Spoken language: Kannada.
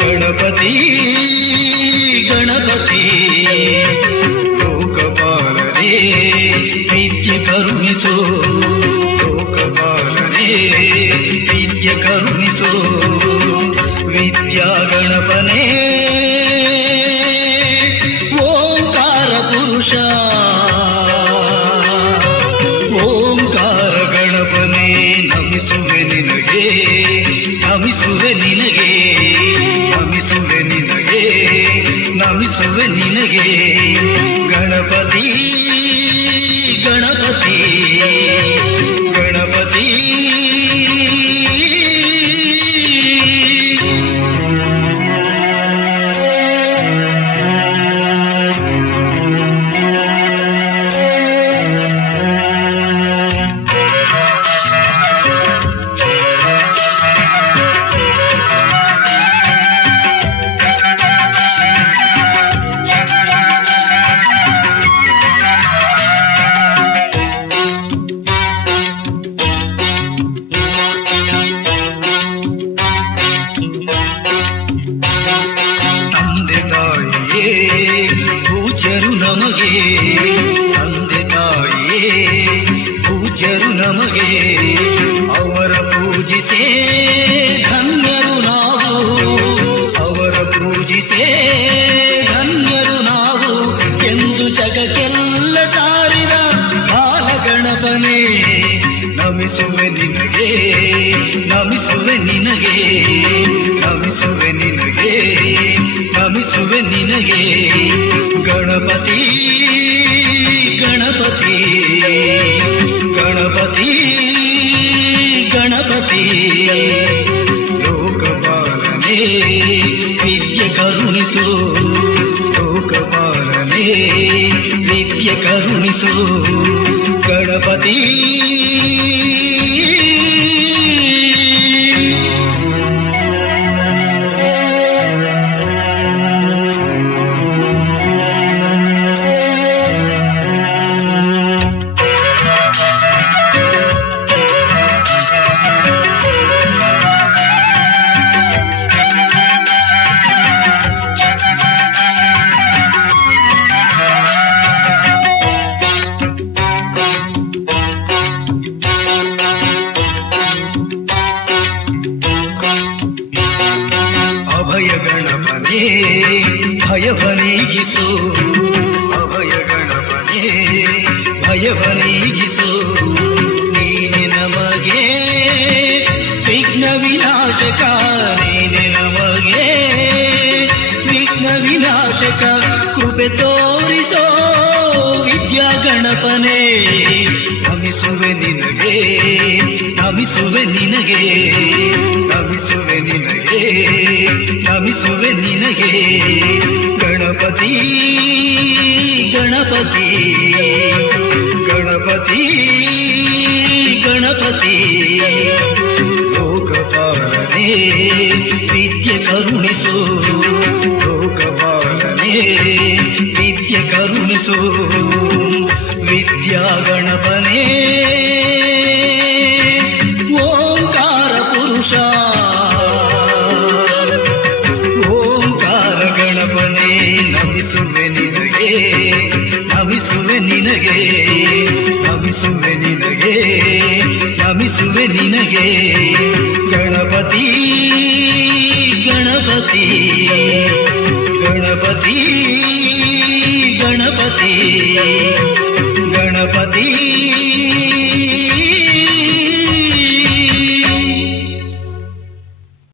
ಗಣಪತಿ ಗಣಪತಿ ಲೋಕಪಾಲನೆ ನಿತ್ಯ ಕರುಣಿಸೋ ಲೋಕಪಾಲನೆ ನಿತ್ಯ ಕರುಣಿಸೋ ವಿದ್ಯಾ ಗಣಪನೇ ಓಂಕಾರ ಪುರುಷ ಓಂಕಾರ ಗಣಪನೇ ನಮಿಸುವೆ ನಿನಗೆ ನಮಿಸುವೆ ನಿನಗೆ ನಮಿಸುವೆ ನಿನಗೆ ನಮಿಸುವೆ ನಿನಗೆ ಗಣಪತಿ ಗಣಪತಿ ಗಣಪತಿ ಪೂಜ್ಯರು ನಮಗೆ ತಂದೆ ತಾಯಿಯೇ ಪೂಜ್ಯರು ನಮಗೆ ಅವರ ಪೂಜಿಸೇ ಧನ್ಯರು ನಾವು ಅವರ ಪೂಜಿಸೇ ಧನ್ಯರು ನಾವು ಎಂದು ಜಗಕ್ಕೆಲ್ಲ ಸಾರಿದ ಬಾಲಗಣಪನೇ ನಮಿಸುವೆ ನಿನಗೆ ನಮಿಸುವೆ ನಿನಗೆ ನಮಿಸುವೆ ನಿನಗೆ ನಮಿಸುವೆ ನಿನಗೆ ಗಣಪತಿ ಗಣಪತಿ ಗಣಪತಿ ಗಣಪತಿ ಲೋಕಪಾಲನೆ ವಿದ್ಯೆ ಕರುಣಿಸು ಲೋಕಪಾಲನೆ ವಿದ್ಯೆ ಕರುಣಿಸು ಗಣಪತಿ ಅಭಯ ಗಣಪನೇ ಭಯವನೀಗಿಸು ಅಭಯ ಗಣಪನೇ ಭಯವನೀಗಿಸು ನೀನೆ ನಮಗೆ ವಿಘ್ನ ವಿನಾಶಕ ನೀನೆ ನಮಗೆ ವಿಘ್ನ ವಿನಾಶಕ ಕೃಪೆ ತೋರಿಸೋ ವಿದ್ಯಾ ಗಣಪನೇ ನಮಿಸುವೆ ನಿನಗೆ ನಮಿಸುವೆ ನಿನಗೆ ನಮಿಸುವೆ ನಿನಗೆ ನಮಿಸುವೆ ನಿನಗೆ ಗಣಪತಿ ಗಣಪತಿ ಗಣಪತಿ ಗಣಪತಿ ಲೋಕಪಾಲನೆ ವಿದ್ಯೆ ಕರುಣಿಸು ಲೋಕಪಾಲನೆ ವಿದ್ಯೆ ಕರುಣಿಸು ವಿದ್ಯಾ ಗಣಪನೇ ಓಂಕಾರ ಪುರುಷ ಓಂಕಾರ ಗಣಪನೇ ನಮಿಸುವೆ ನಿನಗೆ ನಮಿಸುವೆ ನಿನಗೆ ನಮಿಸುವೆ ನಿನಗೆ ನಮಿಸುವೆ ನಿನಗೆ ಗಣಪತಿ ಗಣಪತಿ ಗಣಪತಿ ಗಣಪತಿ ಗಣಪತಿ